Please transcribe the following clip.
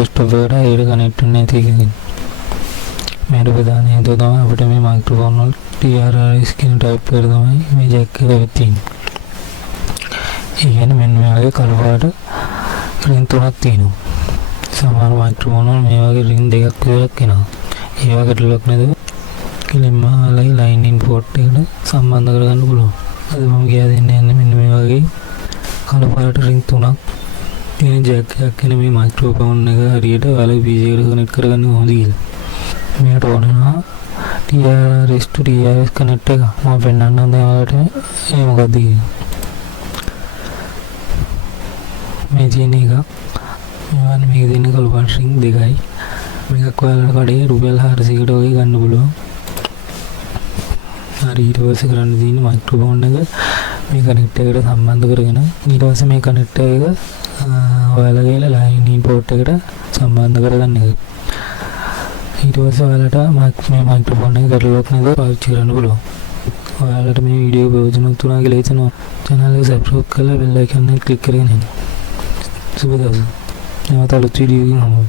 Desktop එකට ඒක connect වෙන්නේ නැති එකකින්. මේක ප්‍රධාන හේතුව තමයි අපිට මේ මයික්‍රොෆෝන් වල TRRS කියන ටයිප් එකට තමයි මේ ජැක් එක තියෙන්නේ. ඒ කියන්නේ මෙන්න මේ වගේ කළු පාට රින් තුනක් තියෙනවා. සමහර මයික්‍රොෆෝන් වල මේ වගේ රින් දෙකක් විතරක් එනවා. ඒ වගේ ඩලක් නේද? කෙලින්ම ලයින් ඉන් පෝට් එකට සම්බන්ධ කරගන්න පුළුවන්. අද මම කියලා දෙන්න යන්නේ මෙන්න මේ වගේ කළු පාට රින් තුනක් තියෙන ජැක් එකක් කියන මේ මයික්‍රොෆෝන් එක හරියට ඔයාලගේ PC එකට කනෙක්ට් කරගන්න කොහොමද කියලා. මේකට ඕනවා TRS to TRS කනෙක්ට් එක. මම පෙන්නන්නම් දැන් ඔයාලට මේ මොකක්ද කියන්නේ. මේ තියෙන එක මම මේක දෙන්න කළු පාට රින් දෙකයි. මේක ඔයාලට කඩේ රුපියල් 400කට වගේ ගන්න පුළුවන්. හරි ඊට පස්සේ කරන්න තියෙන්නේ මයික්‍රොෆෝන් එක මේ කනෙක්ට් එකට සම්බන්ධ කරගෙන ඊට පස්සේ මේ කනෙක්ට් එක ඔයාලගේ ලයින් ඉන් පෝට් එකට සම්බන්ධ කරගන්න එක. ඊට පස්සේ ඔයාලට මේ මයික්‍රොෆෝන් එක ගැටලුවක් නැතුව පාවිච්චි කරන්න පුළුවන්. ඔයාලට මේ වීඩියෝ ප්‍රයෝජනවත් වුණා කියලා හිතනවා channel එක subscribe කරලා bell icon එක click කරගෙන ඉන්න. සුබ දවසක්. නැවත අලුත් වීඩියෝ එකකින් හමු.